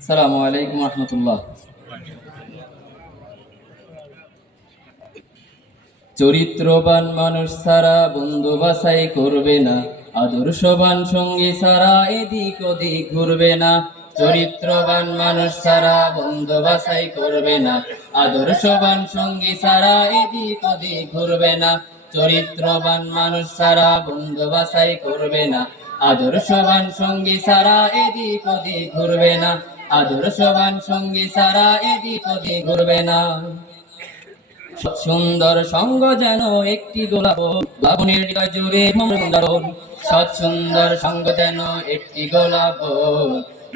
আসসালামু আলাইকুম রহমতুল্লাহ। চরিত্রবান মানুষ ছাড়া বন্ধু বাছাই করবে না, আদর্শবান সঙ্গী ছাড়া এদিক ওদিক ঘুরবে না। চরিত্রবান মানুষ ছাড়া বন্ধু বাছাই করবে না, আদর্শবান সঙ্গী ছাড়া এদিক ওদিক ঘুরবে না। চরিত্রবান মানুষ ছাড়া বন্ধু বাছাই করবে না, আদর্শবান সঙ্গী ছাড়া এদিক ওদিক ঘুরবে না। আদর্শবান সঙ্গী ছাড়া এদিক ওদিক ঘুরবে না। সুন্দর সঙ্গ যেন একটি গোলাপ, লাবণের হৃদয় জুড়ে ভ্রমণ। সৎ সুন্দর সঙ্গ যেন একটি গোলাপ,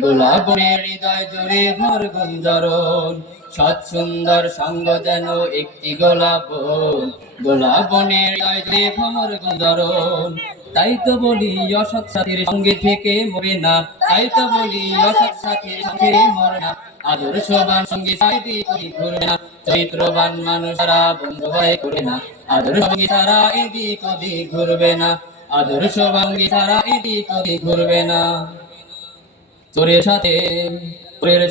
গোলাপের হৃদয় জুড়ে ভর গুঞ্জরণ। সৎ সুন্দর সঙ্গ যেন একটি গোলাপ, গোলাপনের হৃদয় জুড়ে ভ্রমর গুঞ্জরণ। তাই তো বলি অসৎ সাথীর সঙ্গে থেকে মরে না, তাই তো বলি অসৎ সাথীর সঙ্গে মরে না। আদর্শবান সঙ্গী এদিক ওদিক ঘুরবে না, চরিত্রবান মানুষ ছাড়া বন্ধু ভয় করে না। আদর্শ সঙ্গী ছাড়া এদিক ওদিক ঘুরবে না, আদর্শ সঙ্গী ছাড়া এদিক ওদিক ঘুরবে না। চোরের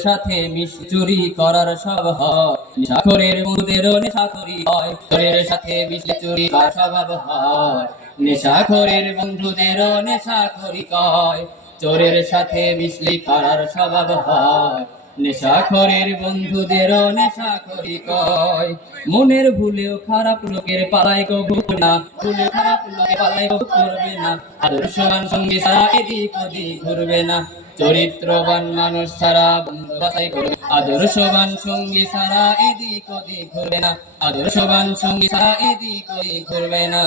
সাথে মিশ চুরি করার সব হয়, নেশাখোরের বন্ধুদেরও নেশাখোরি হয়। চোরের সাথে মিশ চুরি করার স্বভাব হয়, নেশাখোরের বন্ধুদেরও নেশাখোরি হয়। চোরের সাথে মিশলি করার স্বভাব হয়, নেশাখোরের বন্ধুদেরও নেশাখোরি কয়। মনের ভুলেও খারাপ লোকের পালাই গো ঘুরবে না, ভুলে খারাপ লোকের পালাই গো করবে না। আদর্শবান সঙ্গী ছাড়া এদিক ওদিক ঘুরবে না, চরিত্রবান মানুষ ছাড়া বন্ধু বাছাই করবে। আদর্শবান সঙ্গী ছাড়া এদিক ওদিক ঘুরবে না, আদর্শবান সঙ্গী ছাড়া এদিক ওদিক ঘুরবে না।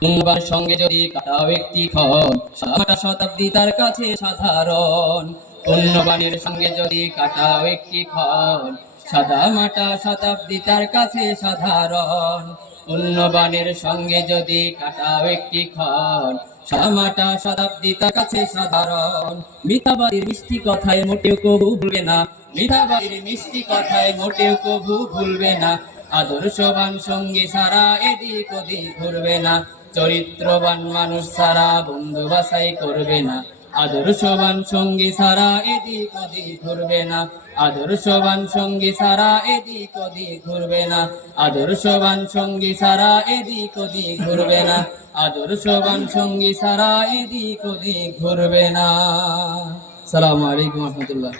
পুণ্যবান সঙ্গে যদি কাটাও একটি ক্ষণ, সারাটা শতাব্দী তার কাছে সাধারণ। পুণ্যবানের সঙ্গে যদি কাটাও একটি ক্ষণ, সাদা মাটা শতাব্দী তার কাছে সাধারণ। পুণ্যবানের সঙ্গে যদি কাটাও একটি ক্ষণ, সামাটা শতাব্দী তার কাছে সাধারণ। মিথ্যাবাদীর মিষ্টি কথায় মোটেও কবু ভুলবে না, মিথ্যাবাদীর মিষ্টি কথায় মোটেও কবু ভুলবে না। আদর্শবান সঙ্গী ছাড়া এদিক ওদিক ঘুরবে না, চরিত্রবান মানুষ ছাড়া বন্ধু বাছাই করবে না। আদর্শবান সঙ্গী ছাড়া এদিক ওদিক ঘুরবে না, আদর্শবান সঙ্গী ছাড়া এদিক ওদিক ঘুরবে না। আদর্শবান সঙ্গী ছাড়া এদিক ওদিক ঘুরবে না, আদর্শবান সঙ্গী ছাড়া এদিক ওদিক ঘুরবে না। আসসালামু আলাইকুম রহমতুল্লাহ।